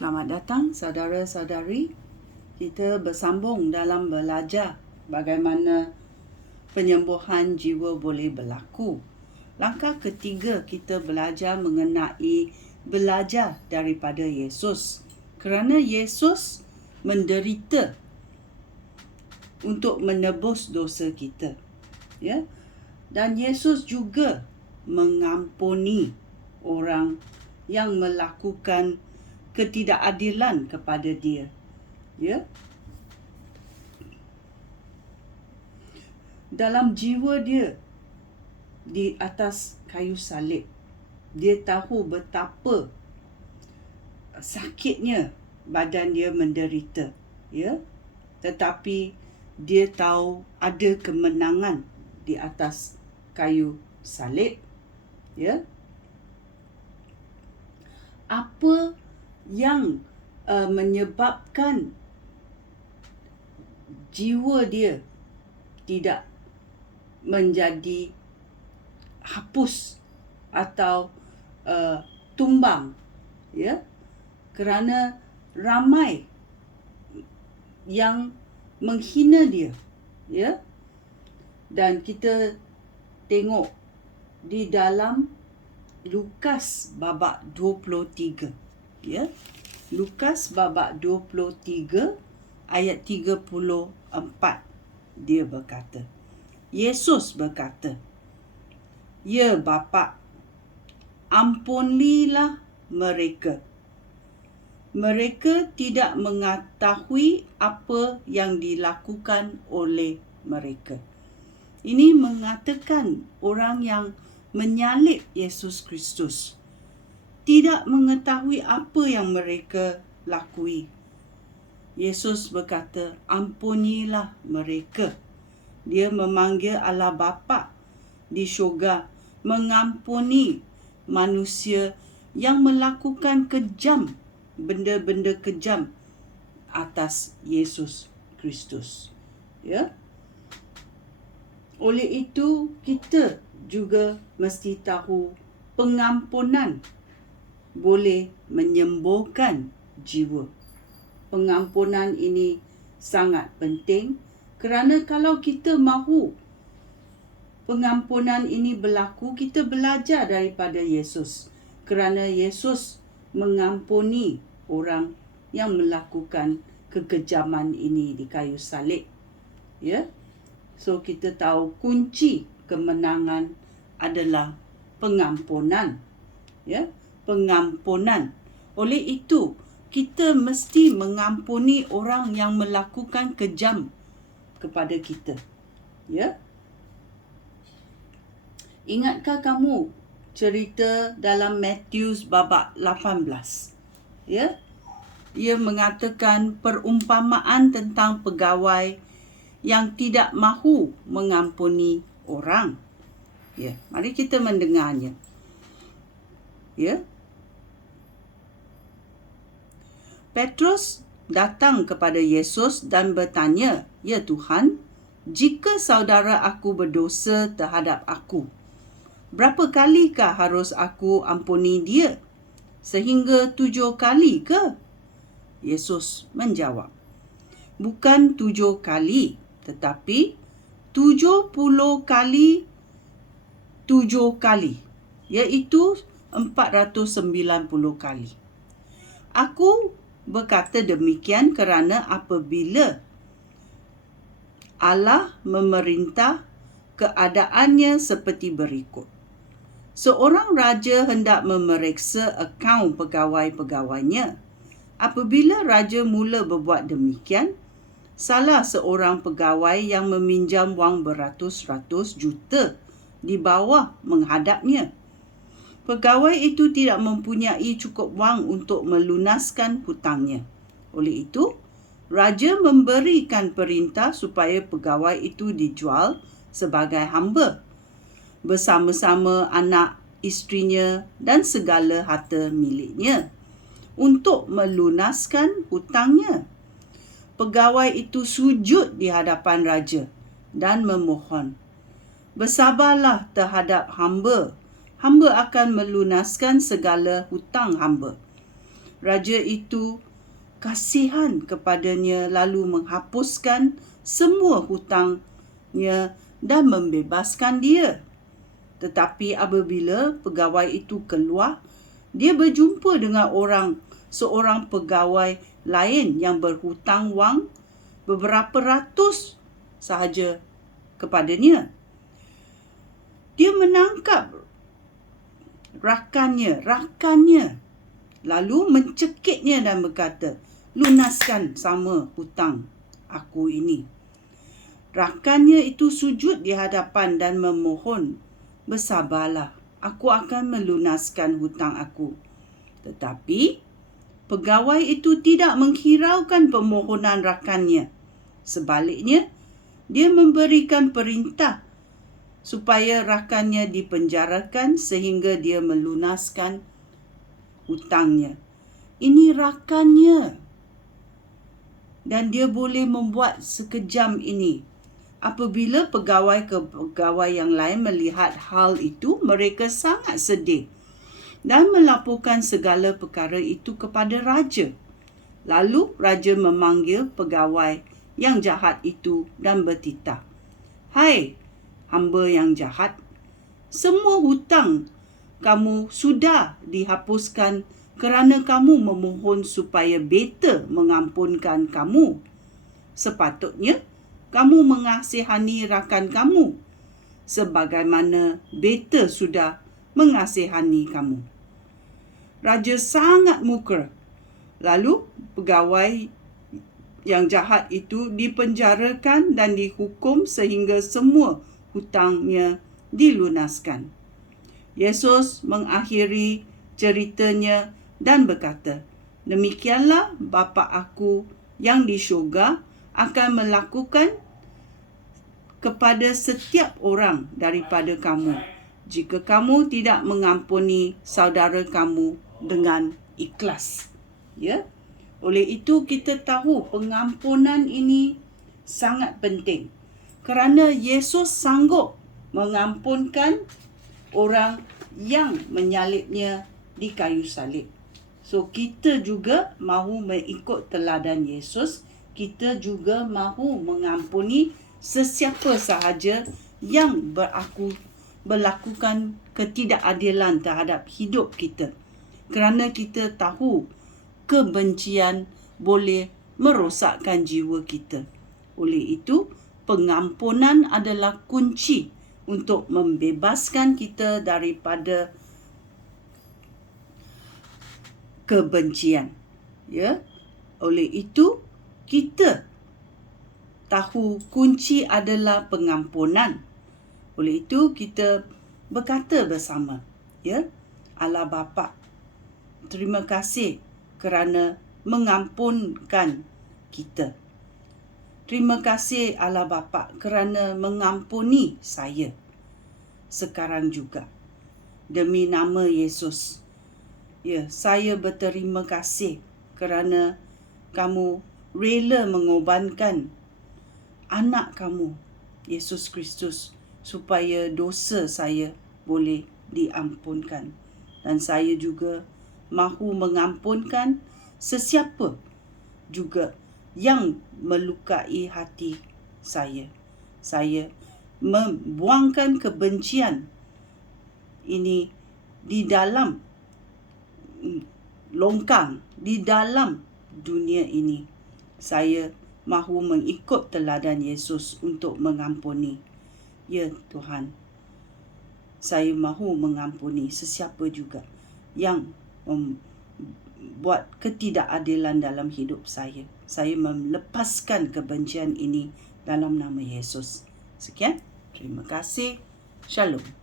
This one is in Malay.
Selamat datang saudara-saudari. Kita bersambung dalam belajar bagaimana penyembuhan jiwa boleh berlaku. Langkah ketiga kita belajar mengenai belajar daripada Yesus. Kerana Yesus menderita untuk menebus dosa kita. Ya. Dan Yesus juga mengampuni orang yang melakukan ketidakadilan kepada dia. Ya. Dalam jiwa dia di atas kayu salib, dia tahu betapa sakitnya badan dia menderita, ya. Tetapi dia tahu ada kemenangan di atas kayu salib, ya. Apa yang menyebabkan jiwa dia tidak menjadi hapus atau tumbang, ya, kerana ramai yang menghina dia, ya. Dan kita tengok di dalam Lukas babak 23, ya. Lukas babak 23 ayat 34, dia berkata, Yesus berkata, "Ya Bapa, ampunilah mereka. Mereka tidak mengetahui apa yang dilakukan oleh mereka." Ini mengatakan orang yang menyalib Yesus Kristus tidak mengetahui apa yang mereka lakui. Yesus berkata, ampunilah mereka. Dia memanggil Allah Bapa di syurga mengampuni manusia yang melakukan kejam, benda-benda kejam atas Yesus Kristus. Ya. Oleh itu, kita juga mesti tahu pengampunan boleh menyembuhkan jiwa. Pengampunan ini sangat penting kerana kalau kita mahu pengampunan ini berlaku, kita belajar daripada Yesus. Kerana Yesus mengampuni orang yang melakukan kekejaman ini di kayu salib. Ya. So kita tahu kunci kemenangan adalah pengampunan. Ya, pengampunan. Oleh itu, kita mesti mengampuni orang yang melakukan kejam kepada kita. Ya. Ingatkah kamu cerita dalam Matius babak 18? Ya. Ia mengatakan perumpamaan tentang pegawai yang tidak mahu mengampuni orang. Ya, mari kita mendengarnya. Ya. Petrus datang kepada Yesus dan bertanya, "Ya Tuhan, jika saudara aku berdosa terhadap aku, berapa kalikah harus aku ampuni dia? Sehingga 7 kali ke?" Yesus menjawab, "Bukan 7 kali, tetapi 70 kali 7 kali, iaitu 490 kali. Aku berkata demikian kerana apabila Allah memerintah, keadaannya seperti berikut. Seorang raja hendak memeriksa akaun pegawai-pegawainya. Apabila raja mula berbuat demikian, salah seorang pegawai yang meminjam wang beratus-ratus juta di bawah menghadapnya. Pegawai itu tidak mempunyai cukup wang untuk melunaskan hutangnya. Oleh itu, raja memberikan perintah supaya pegawai itu dijual sebagai hamba, bersama-sama anak isterinya dan segala harta miliknya, untuk melunaskan hutangnya. Pegawai itu sujud di hadapan raja dan memohon, "Bersabarlah terhadap hamba. Hamba akan melunaskan segala hutang hamba." Raja itu kasihan kepadanya lalu menghapuskan semua hutangnya dan membebaskan dia. Tetapi apabila pegawai itu keluar, dia berjumpa dengan seorang pegawai lain yang berhutang wang beberapa ratus sahaja kepadanya. Dia menangkap rakannya, lalu mencekiknya dan berkata, "Lunaskan sama hutang aku ini." Rakannya itu sujud di hadapan dan memohon, "Bersabarlah, aku akan melunaskan hutang aku." Tetapi pegawai itu tidak menghiraukan permohonan rakannya. Sebaliknya, dia memberikan perintah supaya rakannya dipenjarakan sehingga dia melunaskan hutangnya. Ini rakannya. Dan dia boleh membuat sekejam ini. Apabila pegawai yang lain melihat hal itu, mereka sangat sedih dan melaporkan segala perkara itu kepada raja. Lalu raja memanggil pegawai yang jahat itu dan bertitah, "Hai hamba yang jahat, semua hutang kamu sudah dihapuskan kerana kamu memohon supaya beta mengampunkan kamu. Sepatutnya kamu mengasihani rakan kamu sebagaimana beta sudah mengasihani kamu." Raja sangat murka. Lalu pegawai yang jahat itu dipenjarakan dan dihukum sehingga semua hutangnya dilunaskan. Yesus mengakhiri ceritanya dan berkata, "Demikianlah Bapa aku yang di syurga akan melakukan kepada setiap orang daripada kamu, jika kamu tidak mengampuni saudara kamu dengan ikhlas." Ya. Oleh itu kita tahu pengampunan ini sangat penting. Kerana Yesus sanggup mengampunkan orang yang menyalibnya di kayu salib. So kita juga mahu mengikut teladan Yesus. Kita juga mahu mengampuni sesiapa sahaja yang berlakukan ketidakadilan terhadap hidup kita. Kerana kita tahu kebencian boleh merosakkan jiwa kita. Oleh itu, pengampunan adalah kunci untuk membebaskan kita daripada kebencian. Ya. Oleh itu, kita tahu kunci adalah pengampunan. Oleh itu, kita berkata bersama, ya, Allah Bapa, terima kasih kerana mengampunkan kita. Terima kasih Allah Bapa kerana mengampuni saya sekarang juga. Demi nama Yesus, ya, saya berterima kasih kerana kamu rela mengorbankan anak kamu, Yesus Kristus, supaya dosa saya boleh diampunkan. Dan saya juga mahu mengampunkan sesiapa juga yang melukai hati saya. Saya membuangkan kebencian ini di dalam longkang, di dalam dunia ini. Saya mahu mengikut teladan Yesus untuk mengampuni. Ya Tuhan, saya mahu mengampuni sesiapa juga yang membuat ketidakadilan dalam hidup saya. Saya melepaskan kebencian ini dalam nama Yesus. Sekian, terima kasih. Shalom.